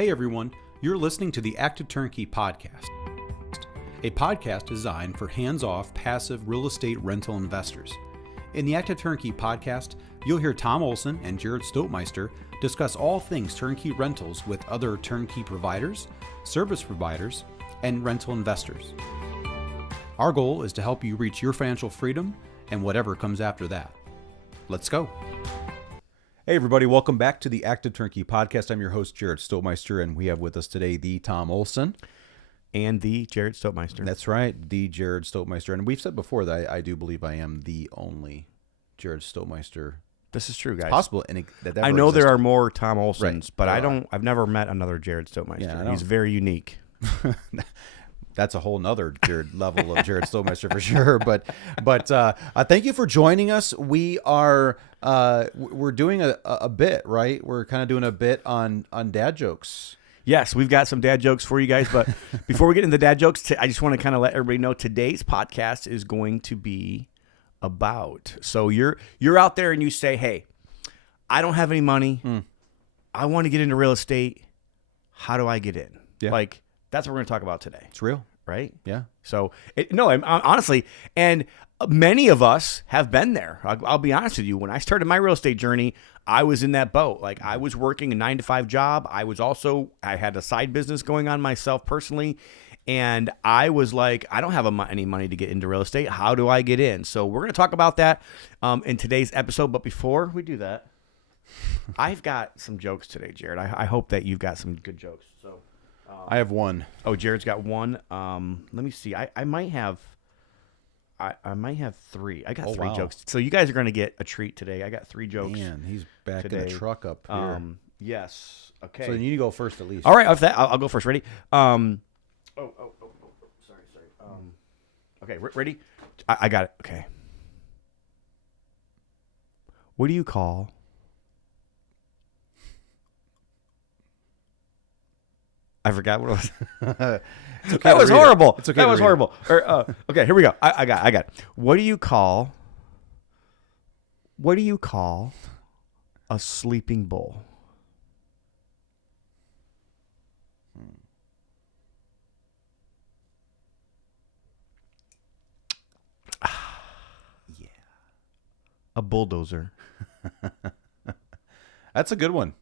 Hey everyone, you're listening to the Active Turnkey Podcast, a podcast designed for hands-off, passive real estate rental investors. In the Active Turnkey Podcast, you'll hear Tom Olson and Jared Stotmeister discuss all things turnkey rentals with other turnkey providers, service providers, and rental investors. Our goal is to help you reach your financial freedom and whatever comes after that. Let's go. Hey everybody, welcome back to the Active Turnkey Podcast. I'm your host, Jared Stotmeister, and we have with us today the Tom Olson. And the Jared Stotmeister. That's right, the Jared Stotmeister. And we've said before that I do believe I am the only Jared Stotmeister. This is true, guys. It's possible. That I know existed. there are more Tom Olsons, Right. but I've never met another Jared Stotmeister. Yeah, He's very unique. That's a whole nother Jared level of Jared Stotmeister for sure. But thank you for joining us. We're doing a bit, right? We're kind of doing a bit on dad jokes. Yes, we've got some dad jokes for you guys. But before we get into the dad jokes, I just want to kind of let everybody know today's podcast is going to be about. So you're out there and you say, hey, I don't have any money. I want to get into real estate. How do I get in? Yeah. Like, that's what we're going to talk about today. It's real. Right? Yeah. So, honestly, and many of us have been there. I'll be honest with you. When I started my real estate journey, I was in that boat. Like, I was working a 9-to-5 job. I had a side business going on myself personally. And I was like, I don't have any money to get into real estate. How do I get in? So we're going to talk about that in today's episode. But before we do that, I've got some jokes today, Jared. I hope that you've got some good jokes. So I have one. Oh, Jared's got one. Let me see. I might have three. I got three jokes. So you guys are going to get a treat today. I got 3 jokes. Man, he's backing today. the truck up here. Yes. Okay. So you need to go first at least. All right. Off that, I'll go first. Ready? Sorry. Okay. Ready? I got it. Okay. What do you call? I forgot what it was. It's okay That was horrible. It's okay. That was horrible. Okay, here we go. I got it. What do you call a sleeping bull? Yeah. A bulldozer. That's a good one.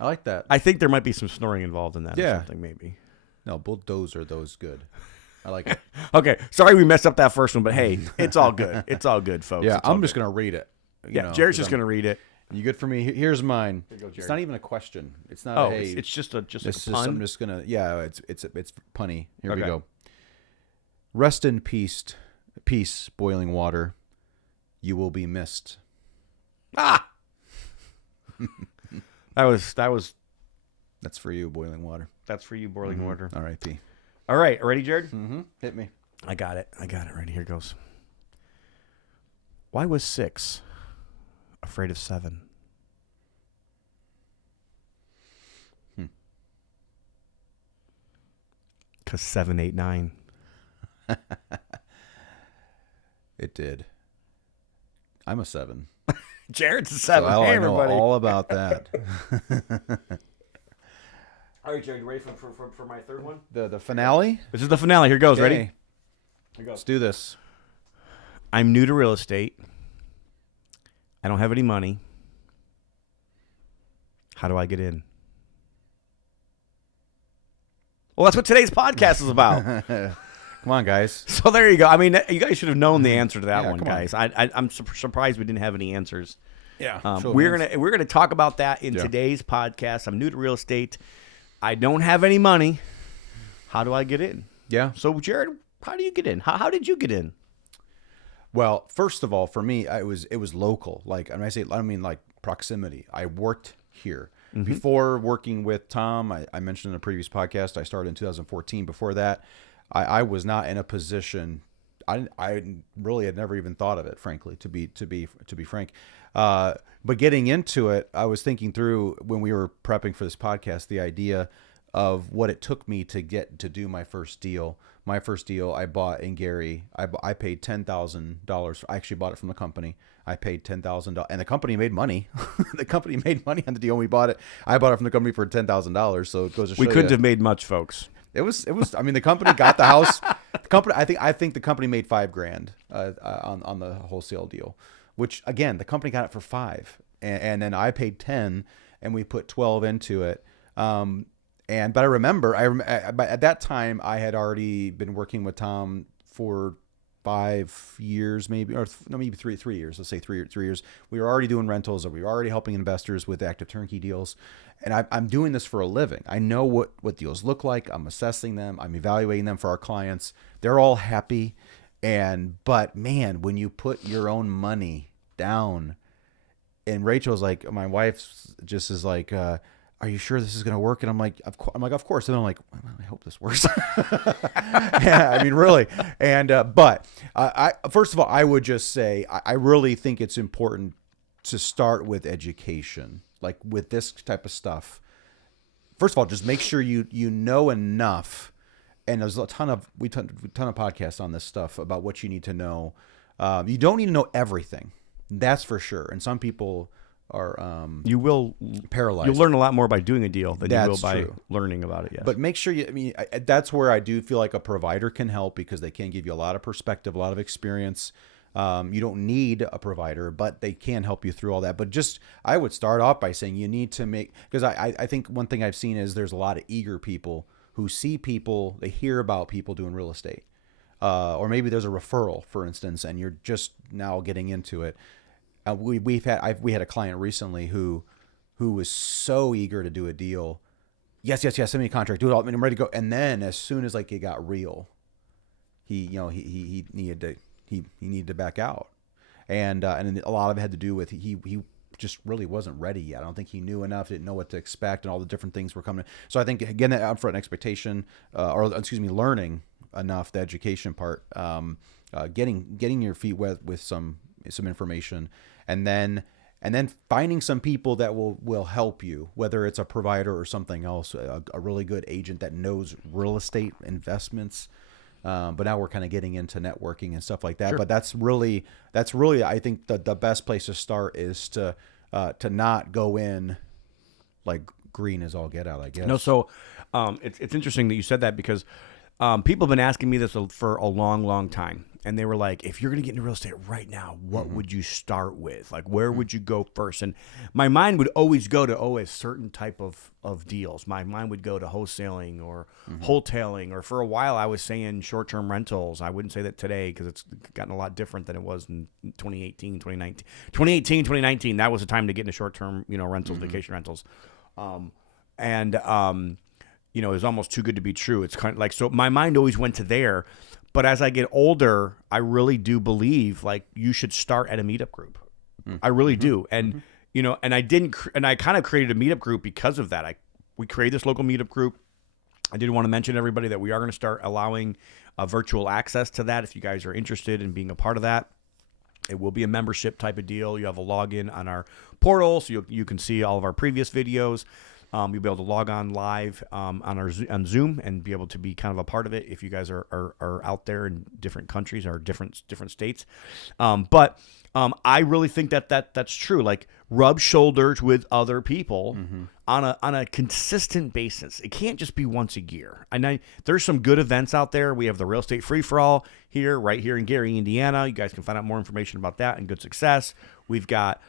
I like that. I think there might be some snoring involved in that or something, maybe. No, bulldozer, those good. I like it. Okay, sorry we messed up that first one, but hey, it's all good. It's all good, folks. Yeah, It's all I'm just good. going to read it. Jared's just going to read it. You good for me? Here's mine. Here you go, It's Jared. not even a question. It's not. Oh, Hey, it's just this a is, pun. I'm just gonna. Yeah, it's punny. Here we Okay. go. Rest in peace, boiling water. You will be missed. Ah, that was. That's for you, boiling water. That's for you, boiling water. R.I.P. All right, ready, Jared? Mm-hmm. Hit me. I got it. Ready? Here goes. Why was 6 afraid of 7? Because 7, 8, 9. It did. I'm a 7. Jared's a 7. So Hey, I know everybody. all about that. All right, Jared, you ready for my third one? The finale. This is the finale. Here goes. Ready? Okay. Here goes. Let's do this. I'm new to real estate. I don't have any money. How do I get in? Well, that's what today's podcast is about. Come on, guys. So there you go. I mean, you guys should have known the answer to that Yeah, one, come on. guys. I'm surprised we didn't have any answers. Yeah. We're gonna talk about that in Yeah. today's podcast. I'm new to real estate. I don't have any money. How do I get in? Yeah. So, Jared, how do you get in? How did you get in? Well, first of all, for me, it was local. Like, and I mean like proximity. I worked here before working with Tom. I mentioned in a previous podcast, I started in 2014. Before that, I was not in a position. I really had never even thought of it, frankly, to be frank. But getting into it, I was thinking through when we were prepping for this podcast, the idea of what it took me to get to do my first deal. my first deal I bought in Gary, I paid $10,000. I actually bought it from the company. I paid $10,000, and the company made money. The company made money on the deal. We bought it. I bought it from the company for $10,000. So it goes to show we couldn't have made much, folks. It was. I mean, the company got the house. The company. I think the company made $5,000 on the wholesale deal, which again, the company got it for $5,000, and then I paid $10,000, and we put $12,000 into it. But I remember, at that time I had already been working with Tom for 5 years, maybe, or no, maybe three years. Let's say three years. We were already doing rentals, or we were already helping investors with active turnkey deals. And I'm doing this for a living. I know what deals look like. I'm assessing them. I'm evaluating them for our clients. They're all happy. But man, when you put your own money down, and Rachel's like, my wife just is like, are you sure this is going to work? And I'm like, of course. And I'm like, well, I hope this works. Yeah, I mean, really. But first of all, I would just say, I really think it's important to start with education, like with this type of stuff. First of all, just make sure you know enough. And there's a ton of podcasts on this stuff about what you need to know. You don't need to know everything. That's for sure. And some people are you will paralyzed. You'll learn a lot more by doing a deal than That's you will by true. learning about it. Yes. But make sure that's where I do feel like a provider can help, because they can give you a lot of perspective, a lot of experience. You don't need a provider, but they can help you through all that. But I would start off by saying you need to because I think one thing I've seen is there's a lot of eager people who see people, they hear about people doing real estate. Or maybe there's a referral, for instance, and you're just now getting into it. We had a client recently who was so eager to do a deal. Yes, send me a contract, do it all. I mean, I'm ready to go. And then as soon as like it got real, he needed to back out, and a lot of it had to do with he just really wasn't ready yet. I don't think he knew enough, didn't know what to expect, and all the different things were coming. So I think again, that upfront expectation, learning enough, the education part, getting your feet wet with some information, and then finding some people that will help you, whether it's a provider or something else, a really good agent that knows real estate investments. But now we're kind of getting into networking and stuff like that. Sure. But that's really, I think the best place to start is to not go in like green as all get out, I guess. No, so it's interesting that you said that, because people have been asking me this for a long, long time. And they were like, if you're going to get into real estate right now, what would you start with? Like, where would you go first? And my mind would always go to, a certain type of deals. My mind would go to wholesaling or wholetailing. Or for a while, I was saying short-term rentals. I wouldn't say that today, because it's gotten a lot different than it was in 2018, 2019. 2018, 2019, that was the time to get into short-term, rentals, vacation rentals. It was almost too good to be true. It's kind of like, so my mind always went to there. But as I get older, I really do believe like you should start at a meetup group. I really do. And, and I kind of created a meetup group because of that. We created this local meetup group. I did want to mention to everybody that we are going to start allowing virtual access to that. If you guys are interested in being a part of that, it will be a membership type of deal. You have a login on our portal, so you can see all of our previous videos. You'll be able to log on live on Zoom and be able to be kind of a part of it if you guys are out there in different countries or different states. But I really think that's true. Like, rub shoulders with other people on a consistent basis. It can't just be once a year. And there's some good events out there. We have the Real Estate Free for All right here in Gary, Indiana. You guys can find out more information about that and Good Success. We've got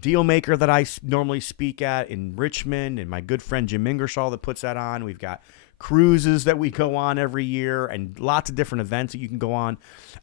Deal Maker that I normally speak at in Richmond, and my good friend Jim Ingersoll that puts that on. We've got cruises that we go on every year and lots of different events that you can go on.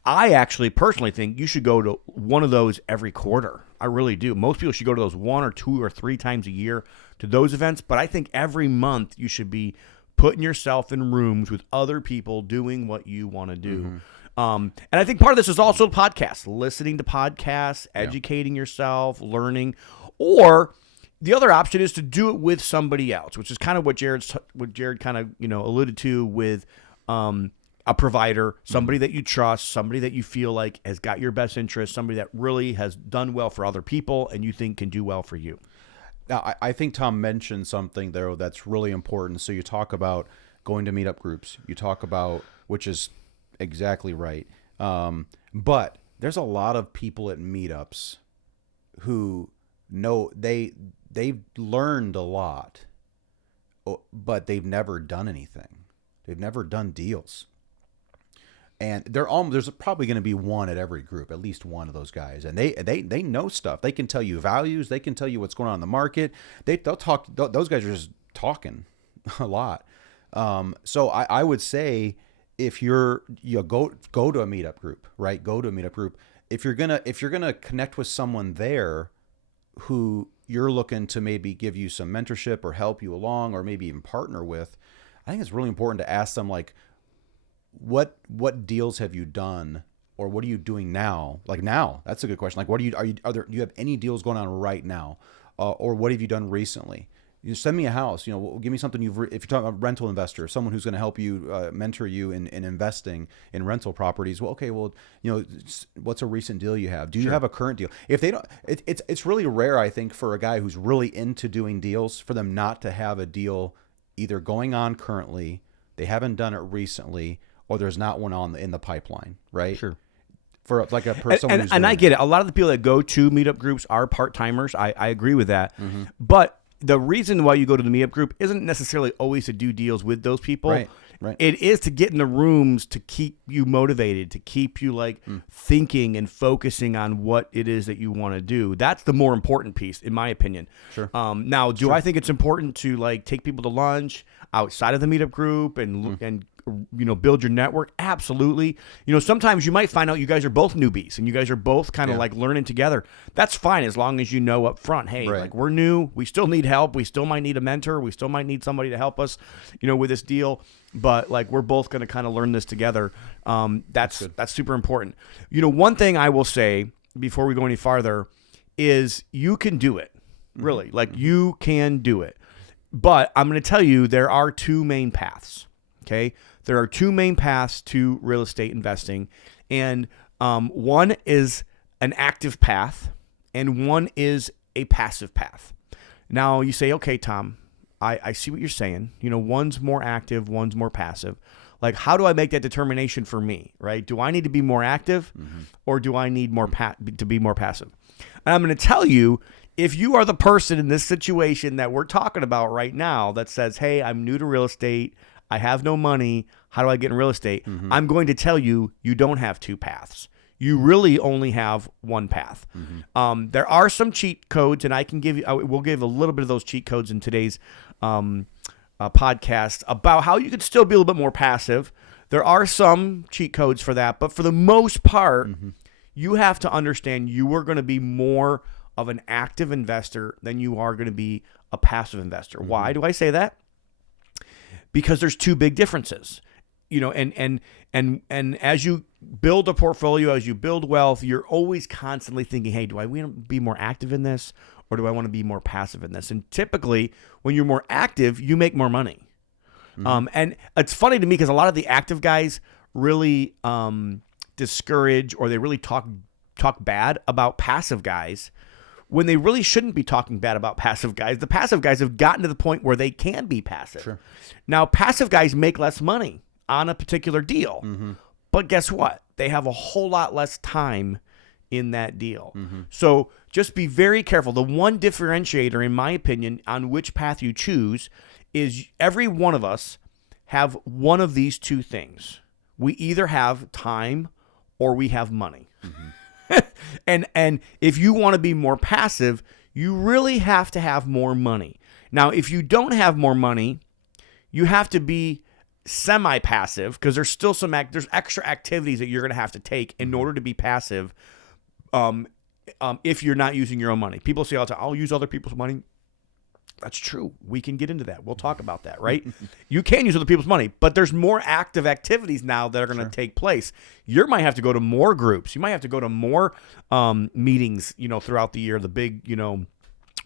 I actually personally think you should go to one of those every quarter. I really do. Most people should go to those 1 or 2 or 3 times a year to those events, but I think every month you should be putting yourself in rooms with other people doing what you want to do. And I think part of this is also podcasts, listening to podcasts, educating yourself, learning, or the other option is to do it with somebody else, which is kind of what Jared kind of, alluded to with a provider, somebody that you trust, somebody that you feel like has got your best interest, somebody that really has done well for other people and you think can do well for you. Now, I think Tom mentioned something there that's really important. So you talk about, going to meetup groups. You talk about, which is exactly right. But there's a lot of people at meetups who know they've learned a lot, but they've never done anything. They've never done deals. And there's probably going to be one at every group, at least one of those guys. And they know stuff. They can tell you values. They can tell you what's going on in the market. They'll talk. Those guys are just talking a lot. So I would say if you go to a meetup group, right? Go to a meetup group. If you're gonna connect with someone there who you're looking to maybe give you some mentorship or help you along, or maybe even partner with, I think it's really important to ask them, like, what deals have you done, or what are you doing now? Like now, that's a good question. Like, do you have any deals going on right now, or what have you done recently? You send me a house, give me something if you're talking about rental investor, someone who's going to help you, mentor you in investing in rental properties. Well, okay, what's a recent deal you have? Do you have a current deal? If they don't, it's really rare, I think, for a guy who's really into doing deals, for them not to have a deal either going on currently, they haven't done it recently, or there's not one in the pipeline, right? Sure. For like a person, and I get it. A lot of the people that go to meetup groups are part timers. I agree with that, but the reason why you go to the meetup group isn't necessarily always to do deals with those people. Right. It is to get in the rooms to keep you motivated, to keep you thinking and focusing on what it is that you want to do. That's the more important piece, in my opinion. Sure. Now, do I think it's important to take people to lunch outside of the meetup group and build your network? Absolutely. Sometimes you might find out you guys are both newbies and you guys are both kind of learning together. That's fine, as long as you know up front, hey, we're new, we still need help, we still might need a mentor, we still might need somebody to help us, with this deal, but we're both going to kind of learn this together. That's super important. One thing I will say before we go any farther is you can do it. Really. You can do it. But I'm going to tell you, there are two main paths. Okay. There are two main paths to real estate investing, and one is an active path and one is a passive path. Now you say, okay, Tom, I see what you're saying. One's more active, one's more passive. How do I make that determination for me, right? Do I need to be more active or do I need to be more passive? And I'm going to tell you, if you are the person in this situation that we're talking about right now that says, hey, I'm new to real estate, I have no money, how do I get in real estate? I'm going to tell you, you don't have two paths. You really only have one path. There are some cheat codes, and we'll give a little bit of those cheat codes in today's podcast about how you can still be a little bit more passive. There are some cheat codes for that, but for the most part, you have to understand you are going to be more of an active investor than you are going to be a passive investor. Why do I say that? Because there's two big differences, and as you build a portfolio, as you build wealth, you're always constantly thinking, hey, do I want to be more active in this, or do I want to be more passive in this? And typically, when you're more active, you make more money. And it's funny to me because a lot of the active guys really discourage, or they really talk bad about passive guys, when they really shouldn't be talking bad about passive guys. The passive guys have gotten to the point where they can be passive. Sure. Now, passive guys make less money on a particular deal, but guess what? They have a whole lot less time in that deal. So just be very careful. The one differentiator, in my opinion, on which path you choose is every one of us have one of these two things. We either have time or we have money. And if you want to be more passive, you really have to have more money. Now, if you don't have more money, you have to be semi-passive, because there's still there's extra activities that you're going to have to take in order to be passive. If you're not using your own money, people say all the time, I'll use other people's money. That's true. We can get into that. We'll talk about that, right? You can use other people's money, but there's more active activities now that are going to take place. You might have to go to more groups. You might have to go to more meetings, throughout the year, the big,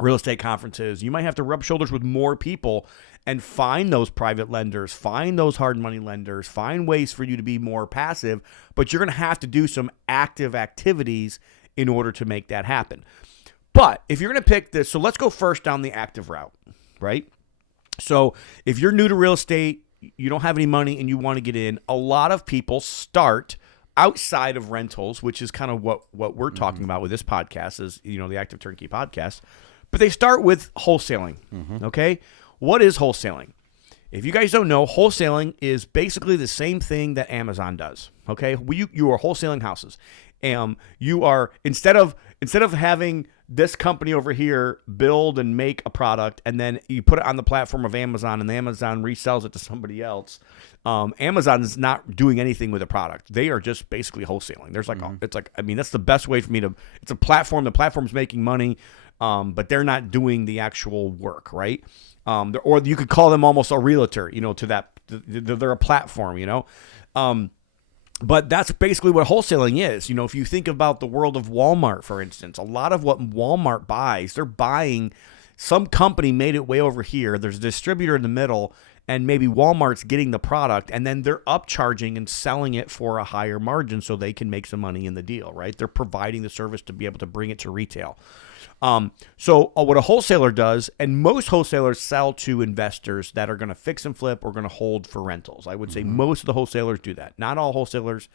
real estate conferences. You might have to rub shoulders with more people and find those private lenders, find those hard money lenders, find ways for you to be more passive, but you're going to have to do some active activities in order to make that happen. But if you're going to pick this, so let's go first down the active route, right? So if you're new to real estate, you don't have any money and you want to get in, a lot of people start outside of rentals, which is kind of what we're talking about with this podcast is, the Active Turnkey Podcast. But they start with wholesaling, okay? What is wholesaling? If you guys don't know, wholesaling is basically the same thing that Amazon does, okay? You are wholesaling houses. You are, instead of having this company over here build and make a product and then you put it on the platform of Amazon and Amazon resells it to somebody else, Amazon is not doing anything with the product. They are just basically wholesaling. There's that's the best way for me to, it's a platform. The platform's making money, but they're not doing the actual work, right? Or you could call them almost a realtor, to that, they're a platform, But that's basically what wholesaling is. If you think about the world of Walmart, for instance, a lot of what Walmart buys, they're buying some company made it way over here. There's a distributor in the middle, and maybe Walmart's getting the product, and then they're upcharging and selling it for a higher margin so they can make some money in the deal, right? They're providing the service to be able to bring it to retail. So what a wholesaler does, and most wholesalers sell to investors that are going to fix and flip or going to hold for rentals. I would say most of the wholesalers do that. Not all wholesalers,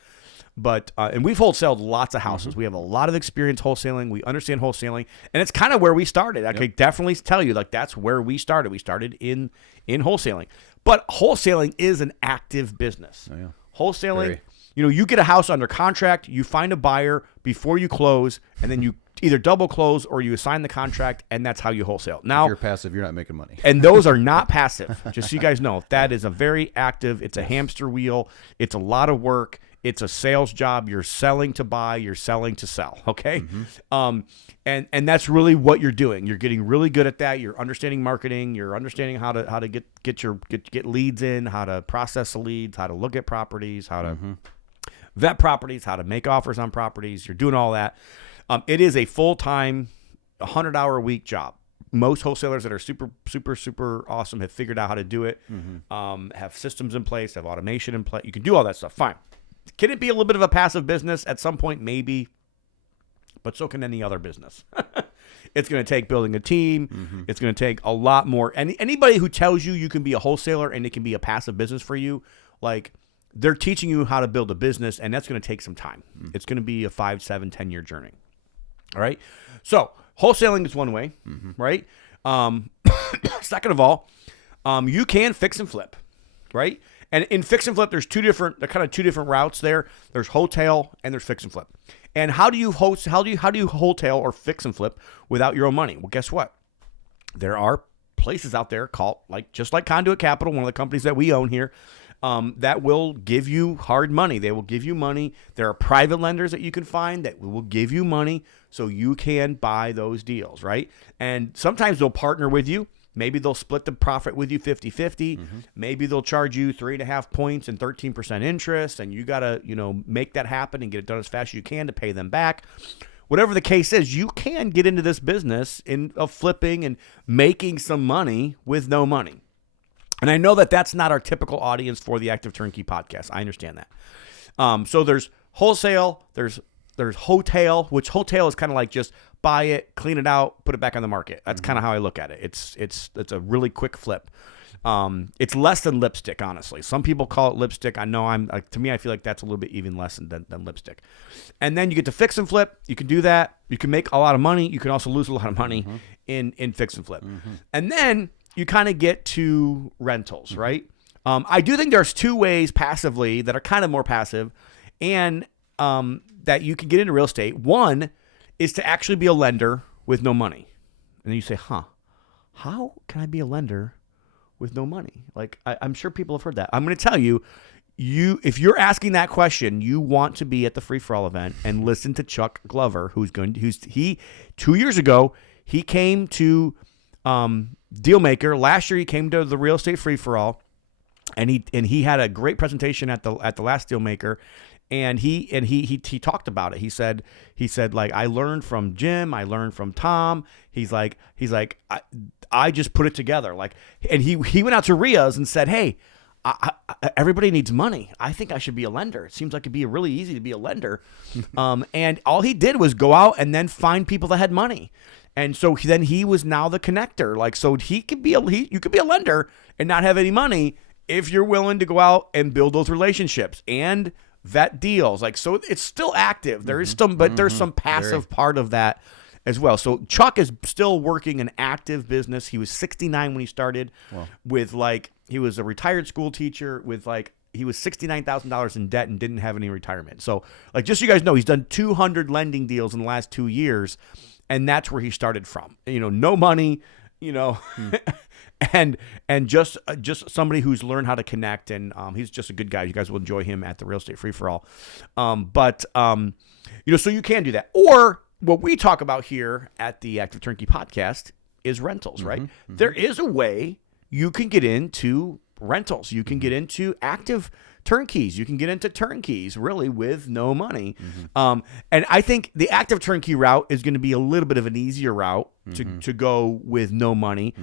but and we've wholesaled lots of houses. We have a lot of experience wholesaling. We understand wholesaling, and it's kind of where we started. I can definitely tell you, that's where we started. We started in wholesaling, but wholesaling is an active business. Oh, yeah. Wholesaling, you get a house under contract, you find a buyer before you close, and then you either double close or you assign the contract, and that's how you wholesale. Now, if you're passive, you're not making money. And those are not passive. Just so you guys know, that is a very active, it's a hamster wheel. It's a lot of work. It's a sales job. You're selling to buy, you're selling to sell. Okay. And that's really what you're doing. You're getting really good at that. You're understanding marketing. You're understanding how to get leads in, how to process the leads, how to look at properties, how to vet properties, how to make offers on properties. You're doing all that. It is a full-time, 100-hour-a-week job. Most wholesalers that are super, super, super awesome have figured out how to do it, have systems in place, have automation in place. You can do all that stuff. Fine. Can it be a little bit of a passive business at some point? Maybe. But so can any other business. It's going to take building a team. It's going to take a lot more. Anybody who tells you can be a wholesaler and it can be a passive business for you, they're teaching you how to build a business, and that's going to take some time. It's going to be a 5, 7, 10-year journey. All right. So wholesaling is one way, right? Second of all, you can fix and flip, right? And in fix and flip, there's two different routes there. There's wholesale and there's fix and flip. And how do you wholesale or fix and flip without your own money? Well, guess what? There are places out there called just like Conduit Capital, one of the companies that we own here, that will give you hard money. They will give you money. There are private lenders that you can find that will give you money so you can buy those deals, right? And sometimes they'll partner with you. Maybe they'll split the profit with you 50-50. Maybe they'll charge you 3.5 points and 13% interest, and you got to, make that happen and get it done as fast as you can to pay them back. Whatever the case is, you can get into this business of flipping and making some money with no money. And I know that that's not our typical audience for the Active Turnkey Podcast. I understand that. So there's wholesale, there's hotel, which hotel is kind of like just buy it, clean it out, put it back on the market. That's kind of how I look at it. It's a really quick flip. It's less than lipstick, honestly. Some people call it lipstick. I know to me, I feel like that's a little bit even less than lipstick. And then you get to fix and flip. You can do that. You can make a lot of money. You can also lose a lot of money in fix and flip. And then you kind of get to rentals, right? I do think there's two ways passively that are kind of more passive and that you can get into real estate. One is to actually be a lender with no money. And then you say, how can I be a lender with no money? I'm sure people have heard that. I'm going to tell you, if you're asking that question, you want to be at the Free For All event and listen to Chuck Glover, 2 years ago, he came to Dealmaker. Last year he came to the Real Estate Free For All, and he had a great presentation at the last Dealmaker, and he talked about it. He said I learned from Jim, I learned from Tom. He's like I just put it together. And he went out to RIAs and said, hey, everybody needs money. I think I should be a lender. It seems like it'd be really easy to be a lender. And all he did was go out and then find people that had money. And so then he was now the connector. So you could be a lender and not have any money if you're willing to go out and build those relationships and vet deals. Like, so it's still active. There is some, but there's some passive part of that as well. So Chuck is still working an active business. He was 69 when he started with he was a retired school teacher with he was $69,000 in debt and didn't have any retirement. So just so you guys know, he's done 200 lending deals in the last 2 years. And that's where he started from, no money, and just somebody who's learned how to connect. And he's just a good guy. You guys will enjoy him at the Real Estate Free for All. So you can do that. Or what we talk about here at the Active Turnkey Podcast is rentals, right? Mm-hmm. There is a way you can get into rentals. You can get into active turnkeys. You can get into turnkeys really with no money. And I think the active turnkey route is going to be a little bit of an easier route to go with no money.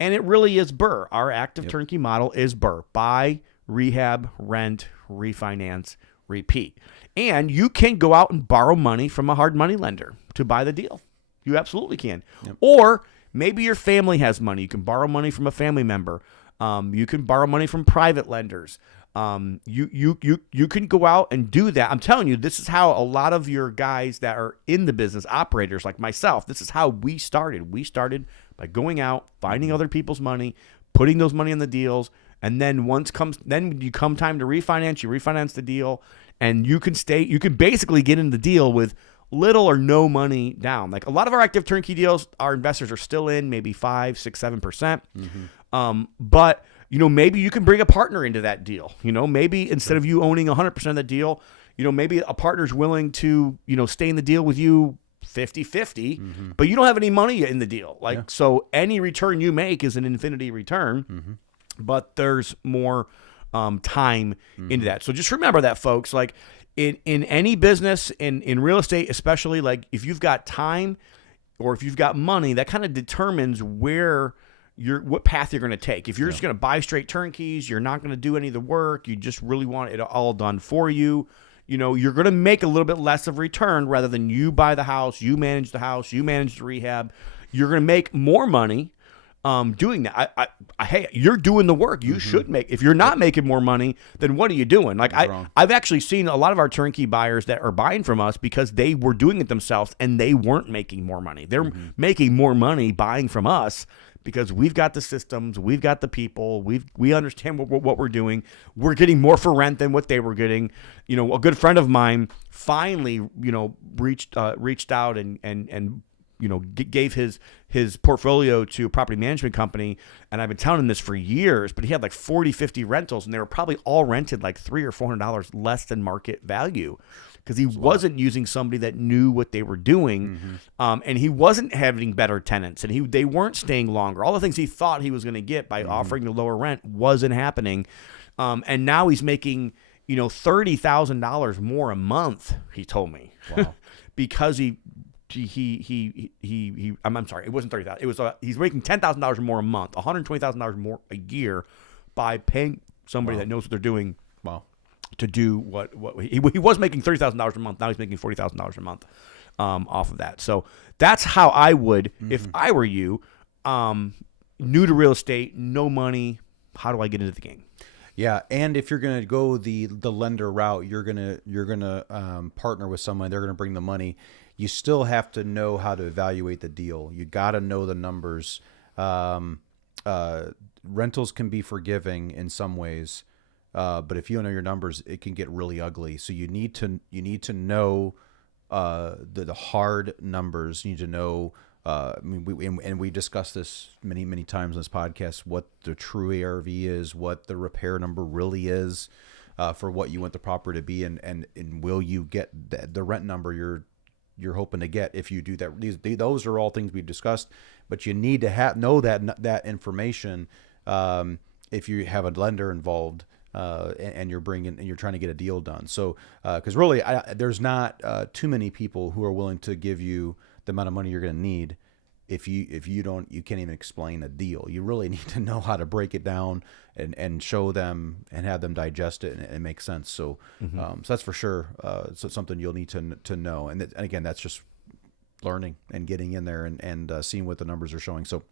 And it really is BRRRR. Our active turnkey model is BRRRR: buy, rehab, rent, refinance, repeat. And you can go out and borrow money from a hard money lender to buy the deal. You absolutely can. Or maybe your family has money. You can borrow money from a family member. You can borrow money from private lenders. You can go out and do that. I'm telling you, this is how a lot of your guys that are in the business, operators like myself, this is how we started. We started by going out, finding other people's money, putting those money in the deals, and then then you come time to refinance, you refinance the deal, and you can basically get in the deal with little or no money down. Like a lot of our active turnkey deals, our investors are still in maybe 5, 6, 7%. But maybe you can bring a partner into that deal. Maybe instead of you owning 100% of the deal, maybe a partner's willing to, stay in the deal with you 50-50, but you don't have any money in the deal. So any return you make is an infinity return, but there's more time into that. So just remember that, folks. In any business, in real estate especially, if you've got time or if you've got money, that kind of determines what path you're going to take. If you're just going to buy straight turnkeys, you're not going to do any of the work, you just really want it all done for you, you're going to make a little bit less of return rather than you buy the house, you manage the rehab. You're going to make more money doing that. Hey, you're doing the work. You should make. If you're not making more money, then what are you doing? I've actually seen a lot of our turnkey buyers that are buying from us because they were doing it themselves and they weren't making more money. They're making more money buying from us because we've got the systems, we've got the people, we understand what we're doing. We're getting more for rent than what they were getting. A good friend of mine finally, reached out and gave his portfolio to a property management company. And I've been telling him this for years, but he had 40, 50 rentals and they were probably all rented $300 or $400 less than market value because he wasn't using somebody that knew what they were doing. And he wasn't having better tenants and they weren't staying longer. All the things he thought he was going to get by offering the lower rent wasn't happening. And now he's making, $30,000 more a month, he told me. Wow. Because I'm sorry, it wasn't $30,000. It was he's making $10,000 more a month, $120,000 more a year by paying somebody that knows what they're doing. Wow. To do what he was making $30,000 a month. Now he's making $40,000 a month off of that. So that's how I would, if I were you, new to real estate, no money. How do I get into the game? Yeah, and if you're going to go the lender route, you're gonna partner with someone. They're going to bring the money. You still have to know how to evaluate the deal. You got to know the numbers. Rentals can be forgiving in some ways, but if you don't know your numbers, it can get really ugly. So you need to know the hard numbers. You need to know. We discussed this many times on this podcast. What the true ARV is, what the repair number really is, for what you want the property to be, and will you get the rent number you're hoping to get if you do that. Those are all things we've discussed, but you need to know that information if you have a lender involved and you're trying to get a deal done. So because really there's not too many people who are willing to give you the amount of money you're going to need if you can't even explain a deal. You really need to know how to break it down and show them and have them digest it and make sense. So so that's for sure. So something you'll need to know. And again, that's just learning and getting in there and seeing what the numbers are showing. So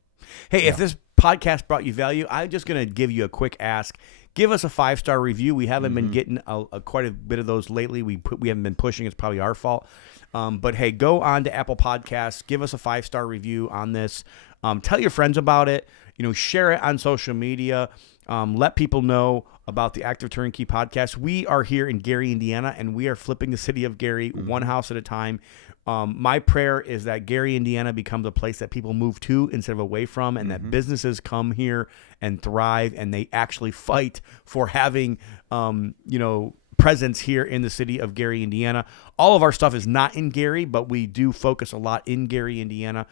hey, if this podcast brought you value, I'm just going to give you a quick ask. give us a 5-star review. We haven't been getting quite a bit of those lately. We haven't been pushing. It's probably our fault. But hey, go on to Apple Podcasts. Give us a 5-star review on this. Tell your friends about it. Share it on social media. Let people know about the Active Turnkey Podcast. We are here in Gary, Indiana, and we are flipping the city of Gary one house at a time. My prayer is that Gary, Indiana becomes a place that people move to instead of away from, and that businesses come here and thrive, and they actually fight for having, presence here in the city of Gary, Indiana. All of our stuff is not in Gary, but we do focus a lot in Gary, Indiana.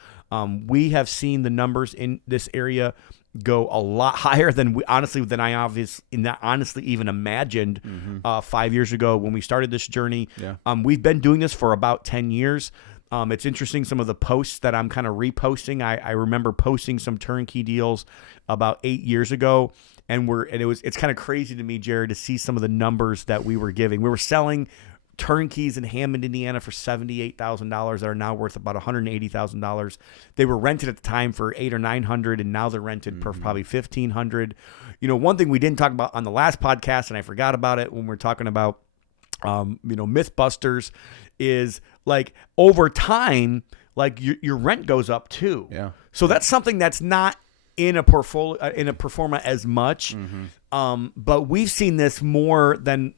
We have seen the numbers in this area go a lot higher than I honestly even imagined 5 years ago when we started this journey. Yeah. We've been doing this for about 10 years. It's interesting, some of the posts that I'm kind of reposting. I remember posting some turnkey deals about 8 years ago, and it's kind of crazy to me, Jared, to see some of the numbers that we were giving. We were selling turnkeys in Hammond, Indiana for $78,000 that are now worth about $180,000. They were rented at the time for $800 or $900, and now they're rented for probably $1,500. One thing we didn't talk about on the last podcast, and I forgot about it when we're talking about Mythbusters, is like over time, like your rent goes up too. Yeah. So that's something that's not in a portfolio, in a performa as much. But we've seen this more than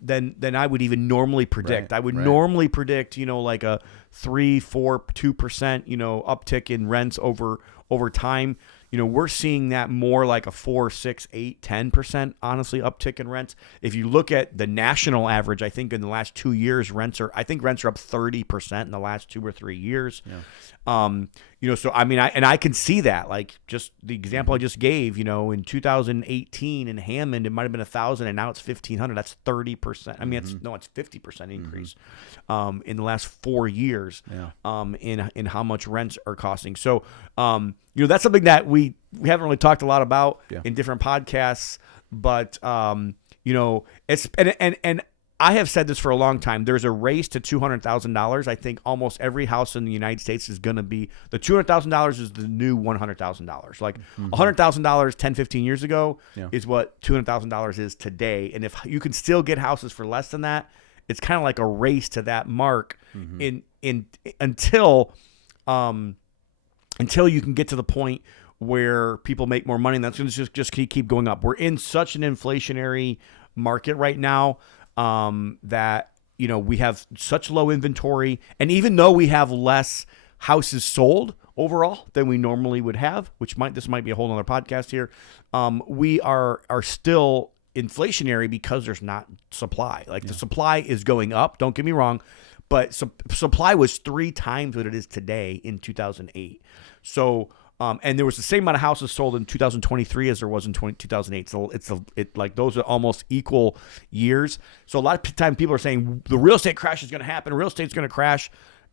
I would even normally predict. Right, I would normally predict, like a 3, 4, 2%, uptick in rents over time. We're seeing that more like a 4, 6, 8, 10%, honestly, uptick in rents. If you look at the national average, I think in the last 2 years, rents are up 30% in the last 2 or 3 years. Yeah. So I mean, I can see that, like just the example I just gave, in 2018 in Hammond, it might've been 1,000 and now it's 1,500. That's 30%. I mean, it's 50% increase, in the last 4 years, in how much rents are costing. So, that's something that we haven't really talked a lot about in different podcasts, but, it's, and I have said this for a long time. There's a race to $200,000. I think almost every house in the United States is going to be, the $200,000 is the new $100,000. Like $100,000 10, 15 years ago is what $200,000 is today. And if you can still get houses for less than that, it's kind of like a race to that mark until you can get to the point where people make more money, and that's going to just keep going up. We're in such an inflationary market right now, that, we have such low inventory, and even though we have less houses sold overall than we normally would have, this might be a whole nother podcast here, we are still inflationary because there's not supply. Like the supply is going up, don't get me wrong, but supply was 3 times what it is today in 2008. So, and there was the same amount of houses sold in 2023 as there was in 2008. So like those are almost equal years. So a lot of time people are saying the real estate crash is going to happen. Real estate's going to crash.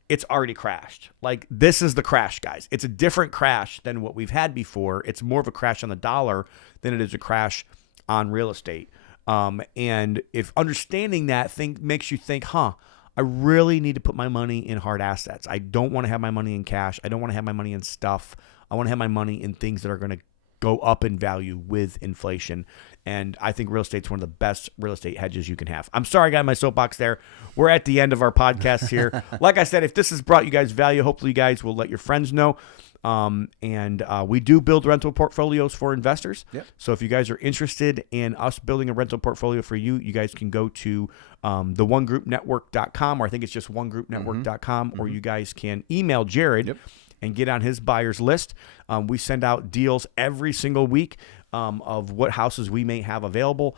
It's already crashed. Like this is the crash, guys. It's a different crash than what we've had before. It's more of a crash on the dollar than it is a crash on real estate. And if understanding that makes you think, I really need to put my money in hard assets. I don't want to have my money in cash. I don't want to have my money in stuff. I want to have my money in things that are going to go up in value with inflation. And I think real estate's one of the best real estate hedges you can have. I'm sorry I got my soapbox there. We're at the end of our podcast here. Like I said, if this has brought you guys value, hopefully you guys will let your friends know. And we do build rental portfolios for investors. Yep. So if you guys are interested in us building a rental portfolio for you, you guys can go to the onegroupnetwork.com, or I think it's just onegroupnetwork.com, or you guys can email Jared and get on his buyer's list. We send out deals every single week of what houses we may have available.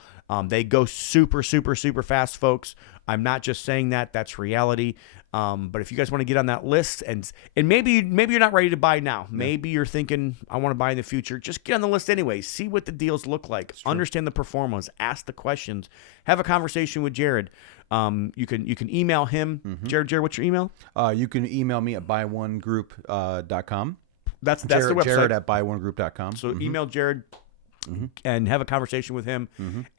They go super, super, super fast, folks. I'm not just saying that. That's reality. But if you guys want to get on that list, and maybe you're not ready to buy now. Maybe you're thinking, I want to buy in the future. Just get on the list anyway. See what the deals look like. Understand the performance. Ask the questions. Have a conversation with Jared. You can email him. Jared, what's your email? You can email me at buyonegroup.com. That's Jared, the website. Jared at buyonegroup.com. So email Jared. And have a conversation with him.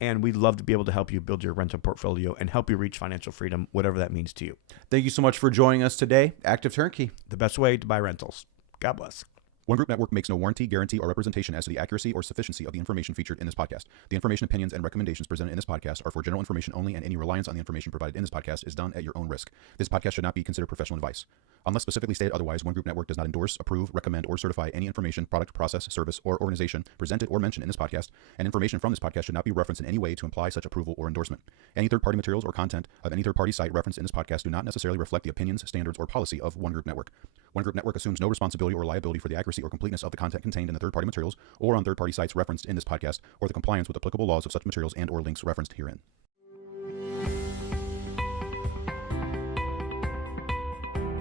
And we'd love to be able to help you build your rental portfolio and help you reach financial freedom, whatever that means to you. Thank you so much for joining us today. Active Turnkey, the best way to buy rentals. God bless. One Group Network makes no warranty, guarantee, or representation as to the accuracy or sufficiency of the information featured in this podcast. The information, opinions, and recommendations presented in this podcast are for general information only, and any reliance on the information provided in this podcast is done at your own risk. This podcast should not be considered professional advice. Unless specifically stated otherwise, One Group Network does not endorse, approve, recommend, or certify any information, product, process, service, or organization presented or mentioned in this podcast, and information from this podcast should not be referenced in any way to imply such approval or endorsement. Any third-party materials or content of any third-party site referenced in this podcast do not necessarily reflect the opinions, standards, or policy of One Group Network. One Group Network assumes no responsibility or liability for the accuracy or completeness of the content contained in the third-party materials or on third-party sites referenced in this podcast, or the compliance with applicable laws of such materials and or links referenced herein.